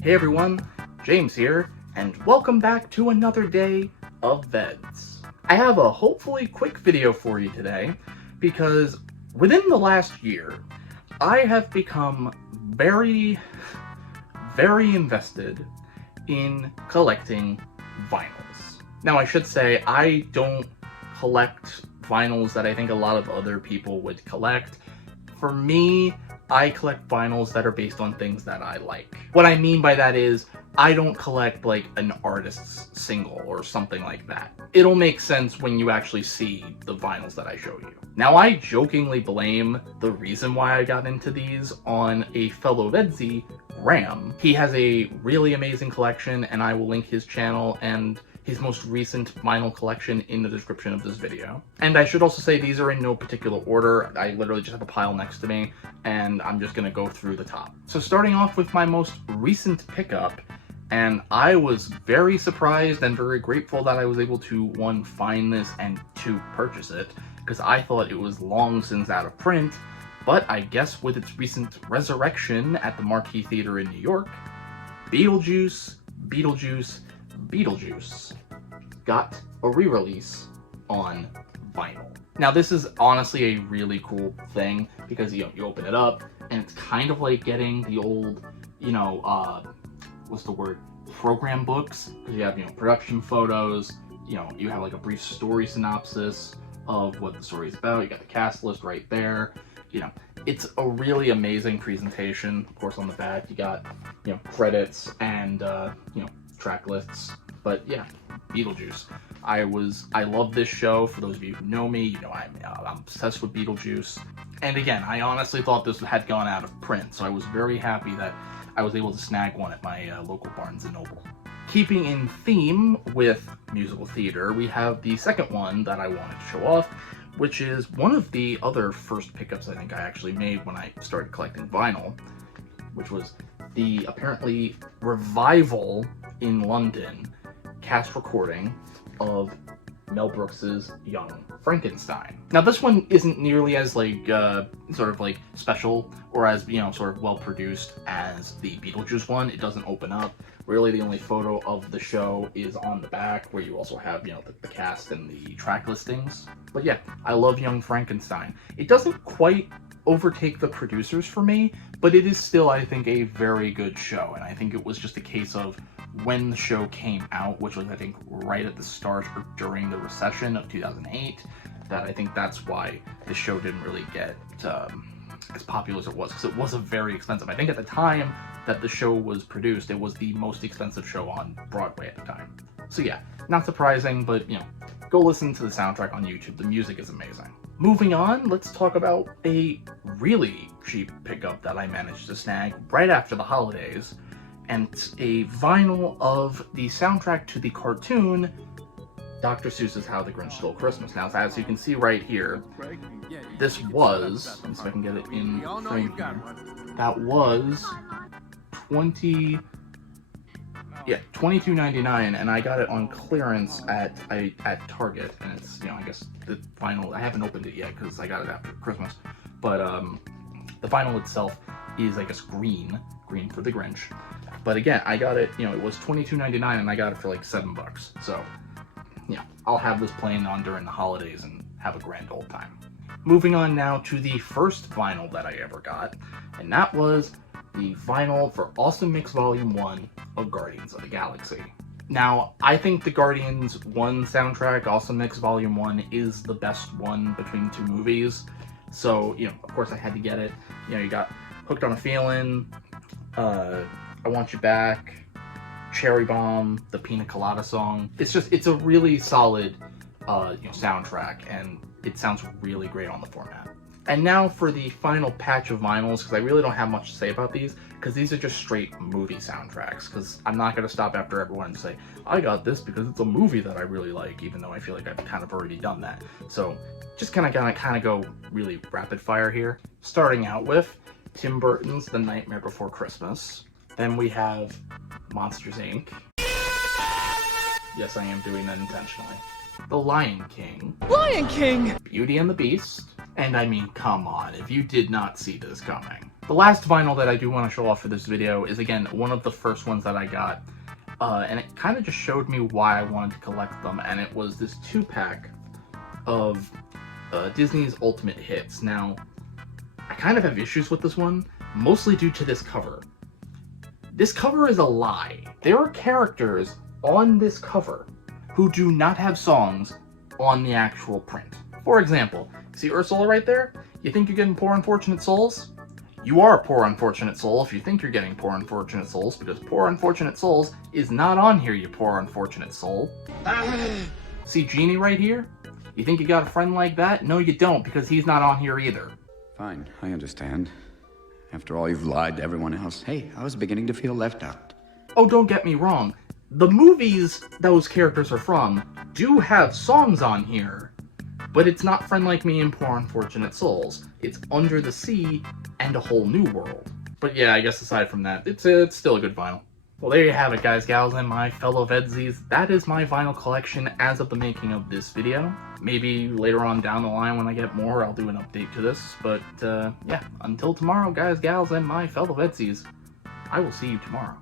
Hey everyone, James here, and welcome back to another day of VEDS. I have a hopefully quick video for you today, because within the last year, I have become very invested in collecting vinyls. Now I should say, I don't collect vinyls that I think a lot of other people would collect. For me, I collect vinyls that are based on things that I like. What I mean by that is, I don't collect like an artist's single or something like that. It'll make sense when you actually see the vinyls that I show you. Now, I jokingly blame the reason why I got into these on a fellow VEDS-ie, Ram. He has a really amazing collection, and I will link his channel and his most recent vinyl collection in the description of this video. And I should also say these are in no particular order. I literally just have a pile next to me, and I'm just gonna go through the top. So starting off with my most recent pickup, and I was very surprised and very grateful that I was able to, one, find this, and two, purchase it, because I thought it was long since out of print, but I guess with its recent resurrection at the Marquee Theater in New York, Beetlejuice got a re-release on vinyl. Now this is honestly a really cool thing, because you open it up and it's kind of like getting the old, what's the word, program books, because you have, production photos, you have like a brief story synopsis of what the story is about, you got the cast list right there, it's a really amazing presentation. Of course, on the back you got, credits and, track lists. But yeah, Beetlejuice. I love this show. For those of you who know me, I'm obsessed with Beetlejuice. And again, I honestly thought this had gone out of print, so I was very happy that I was able to snag one at my local Barnes & Noble. Keeping in theme with musical theater, we have the second one that I wanted to show off, which is one of the other first pickups I think I actually made when I started collecting vinyl, which was the apparently revival in London cast recording of Mel Brooks's Young Frankenstein. Now this one isn't nearly as special or as sort of well produced as the Beetlejuice one. It doesn't open up. Really, the only photo of the show is on the back, where you also have the cast and the track listings. But yeah, I love Young Frankenstein. It doesn't quite overtake the producers for me, but it is still, I think, a very good show, and I think it was just a case of when the show came out, which was, I think, right at the start or during the recession of 2008, that I think that's why the show didn't really get as popular as it was, because it wasn't very expensive. I think at the time that the show was produced, it was the most expensive show on Broadway at the time. So yeah, not surprising, but go listen to the soundtrack on YouTube. The music is amazing. Moving on, let's talk about a really cheap pickup that I managed to snag right after the holidays, and it's a vinyl of the soundtrack to the cartoon Dr. Seuss's How the Grinch Stole Christmas. Now, as you can see right here, this was, let me see if I can get it in frame here, that was $22.99, and I got it on clearance at Target, and it's, I guess the vinyl, I haven't opened it yet because I got it after Christmas, but the vinyl itself is, I guess, green for the Grinch. But again, I got it, it was $22.99, and I got it for like $7, so I'll have this playing on during the holidays and have a grand old time. Moving on now to the first vinyl that I ever got, and that was the vinyl for Awesome Mix Volume 1 of Guardians of the Galaxy. Now, I think the Guardians 1 soundtrack, Awesome Mix Volume 1, is the best one between two movies. So, of course I had to get it. You got Hooked on a Feeling, I Want You Back, Cherry Bomb, the Pina Colada song. It's a really solid, soundtrack, and it sounds really great on the format. And now for the final patch of vinyls, because I really don't have much to say about these, because these are just straight movie soundtracks, because I'm not going to stop after everyone and say, I got this because it's a movie that I really like, even though I feel like I've kind of already done that. So just kind of go really rapid fire here. Starting out with Tim Burton's The Nightmare Before Christmas. Then we have Monsters, Inc. Yes, I am doing that intentionally. The Lion King. Lion King! Beauty and the Beast. And I mean, come on, if you did not see this coming. The last vinyl that I do want to show off for this video is, again, one of the first ones that I got. And it kind of just showed me why I wanted to collect them, and it was this 2-pack of Disney's Ultimate Hits. Now, I kind of have issues with this one, mostly due to this cover. This cover is a lie. There are characters on this cover who do not have songs on the actual print. For example, see Ursula right there? You think you're getting Poor Unfortunate Souls? You are a Poor Unfortunate Soul if you think you're getting Poor Unfortunate Souls, because Poor Unfortunate Souls is not on here, you Poor Unfortunate Soul. See Genie right here? You think you got a friend like that? No, you don't, because he's not on here either. Fine, I understand. After all, you've lied to everyone else. Hey, I was beginning to feel left out. Oh, don't get me wrong. The movies those characters are from do have songs on here, but it's not Friend Like Me and Poor Unfortunate Souls. It's Under the Sea and A Whole New World. But yeah, I guess aside from that, it's still a good vinyl. Well, there you have it, guys, gals, and my fellow VEDS-ies. That is my vinyl collection as of the making of this video. Maybe later on down the line when I get more, I'll do an update to this. But yeah, until tomorrow, guys, gals, and my fellow VEDS-ies, I will see you tomorrow.